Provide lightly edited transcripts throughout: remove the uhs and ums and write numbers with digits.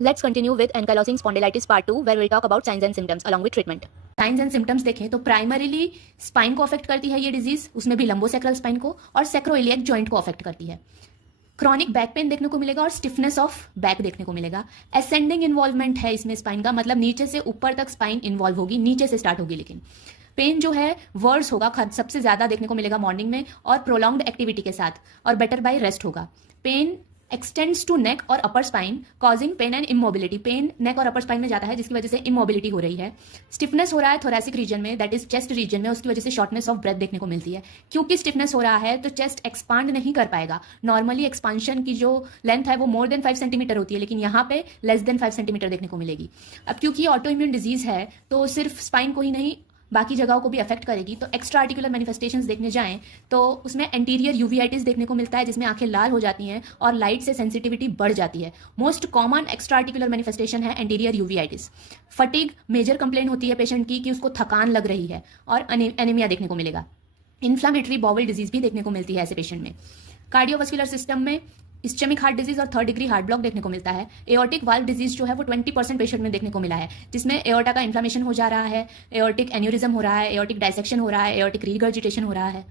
Let's continue with ankylosing spondylitis part 2 where we'll talk about signs and symptoms along with treatment. Science and symptoms देखें तो primarily spine को affect करती है ये disease, उसमें भी लंबोसेक्रल स्पाइन को, और सेक्रोइलियक जॉइंट को अफेक्ट करती है। क्रॉनिक बैक पेन देखने को मिलेगा और स्टिफनेस ऑफ बैक देखने को मिलेगा। असेंडिंग इन्वॉल्वमेंट है इसमें स्पाइन का, मतलब नीचे से ऊपर तक स्पाइन इन्वॉल्व होगी, नीचे से स्टार्ट होगी। लेकिन पेन जो है वर्स होगा, सबसे ज्यादा देखने को मिलेगा मॉर्निंग में और प्रोलॉन्ग्ड एक्टिविटी के साथ, और बेटर बाय रेस्ट होगा। पेन एक्सटेंड्स टू नेक और upper spine causing pain and immobility. Pain neck और अपर स्पाइन में जाता है जिसकी वजह से इमोबिलिटी हो रही है। स्टिफनेस हो रहा है थोरैसिक रीजन में, दैट इज चेस्ट रीजन में, उसकी वजह से शॉर्टनेस ऑफ ब्रेथ देखने को मिलती है। क्योंकि स्टिफनेस हो रहा है तो चेस्ट एक्सपांड नहीं कर पाएगा। नॉर्मली एक्सपांशन की जो लेंथ है वो मोर देन 5 सेंटीमीटर होती है, लेकिन यहाँ पे लेस देन 5 सेंटीमीटर देखने को मिलेगी। अब क्योंकि ऑटो इम्यून डिजीज है तो सिर्फ स्पाइन को ही नहीं बाकी जगहों को भी अफेक्ट करेगी, तो एक्स्ट्रा आर्टिकुलर मैनिफेस्टेशंस देखने जाएं तो उसमें एंटीरियर यूवीआइटिस देखने को मिलता है, जिसमें आंखें लाल हो जाती हैं और लाइट से सेंसिटिविटी बढ़ जाती है। Most common extra articular manifestation है एंटीरियर यूवीआइटिस। फटीग मेजर कंप्लेन होती है पेशेंट की कि उसको थकान लग रही है, और एनीमिया देखने को मिलेगा। इन्फ्लामेटरी बॉवल डिजीज भी देखने को मिलती है ऐसे पेशेंट में। कार्डियोवास्कुलर सिस्टम में इस्चेमिक हार्ट डिजीज और 3rd डिग्री हार्ट ब्लॉक देखने को मिलता है। एओर्टिक वाल्व डिजीज जो है वो 20% पेशेंट में देखने को मिला है, जिसमें एओर्टा का इन्फ्लामेशन हो जा रहा है, एओर्टिक एन्यूरिज्म हो रहा है, एओर्टिक डायसेक्शन हो रहा है, एओर्टिक रीगर्जिटेशन हो रहा है।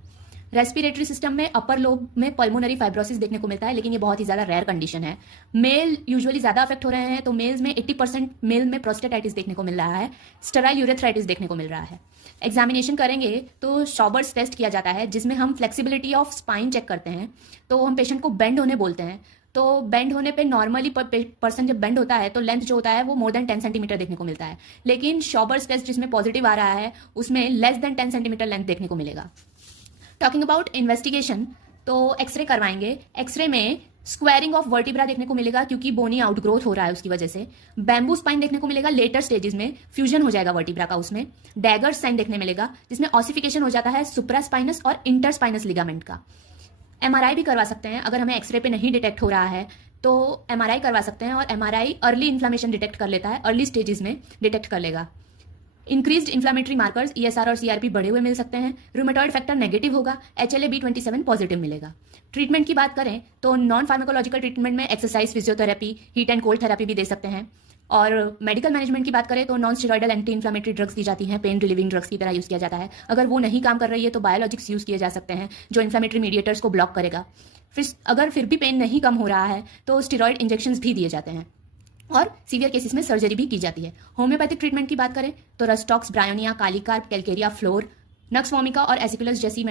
रेस्पिरेटरी सिस्टम में अपर लोब में पल्मोनरी फाइब्रोसिस देखने को मिलता है, लेकिन ये बहुत ही ज्यादा रेयर कंडीशन है। मेल यूजुअली ज्यादा अफेक्ट हो रहे हैं, तो मेल्स में 80% मेल में प्रोस्टेटाइटिस देखने को मिल रहा है, स्टेराइल यूरेथ्राइटिस देखने को मिल रहा है। एग्जामिनेशन करेंगे तो शॉबर्स टेस्ट किया जाता है, जिसमें हम फ्लेक्सिबिलिटी ऑफ स्पाइन चेक करते हैं। तो हम पेशेंट को बेंड होने बोलते हैं, तो बेंड होने पे नॉर्मली पर्सन जब बेंड होता है तो लेंथ जो होता है वो मोर देन 10 सेंटीमीटर देखने को मिलता है, लेकिन शॉबर्स टेस्ट जिसमें पॉजिटिव आ रहा है उसमें लेस देन 10 सेंटीमीटर लेंथ देखने को मिलेगा। टॉकिंग अबाउट इन्वेस्टिगेशन, तो एक्सरे करवाएंगे। एक्सरे में स्क्वायरिंग ऑफ वर्टिब्रा देखने को मिलेगा, क्योंकि बोनी आउटग्रोथ हो रहा है उसकी वजह से। बैम्बू स्पाइन देखने को मिलेगा लेटर स्टेजेस में, फ्यूजन हो जाएगा वर्टिब्रा का उसमें। डैगर साइन देखने मिलेगा, जिसमें ऑसिफिकेशन हो जाता है सुप्रास्पाइनस और इंटरस्पाइनस लिगामेंट का। एमआरआई भी करवा सकते हैं, अगर हमें एक्सरे पे नहीं डिटेक्ट हो रहा है तो एमआरआई करवा सकते हैं, और एमआरआई अर्ली इन्फ्लामेशन डिटेक्ट कर लेता है, अर्ली स्टेजेस में डिटेक्ट कर लेगा। इंक्रीज्ड इन्फ्लामेटरी मार्कर्स ईएसआर और सीआरपी बढ़े हुए मिल सकते हैं। रूमेटॉइड फैक्टर नेगेटिव होगा, HLA-B27 पॉजिटिव मिलेगा। ट्रीटमेंट की बात करें तो नॉन फार्माकोलॉजिकल ट्रीटमेंट में exercise, physiotherapy, heat and cold therapy भी दे सकते हैं। और मेडिकल मैनेजमेंट की बात करें तो non steroidal anti inflammatory drugs दी जाती हैं, पेन रिलीविंग ड्रग्स की तरह यूज किया जाता है। अगर वो नहीं काम कर रही है तो बायोलॉजिक्स यूज किए जा सकते हैं, जो इन्फ्लामेटरी मीडिएटर्स को ब्लॉक करेगा। फिर भी पेन नहीं कम हो रहा है तो स्टेरॉइड इंजेक्शंस भी दिए जाते हैं, और सीवियर केसेस में सर्जरी भी की जाती है। होम्योपैथिक ट्रीटमेंट की बात करें तो rhus tox, bryonia, kali carb, calcarea, fluor, nux vomica और एसिकुलस जैसी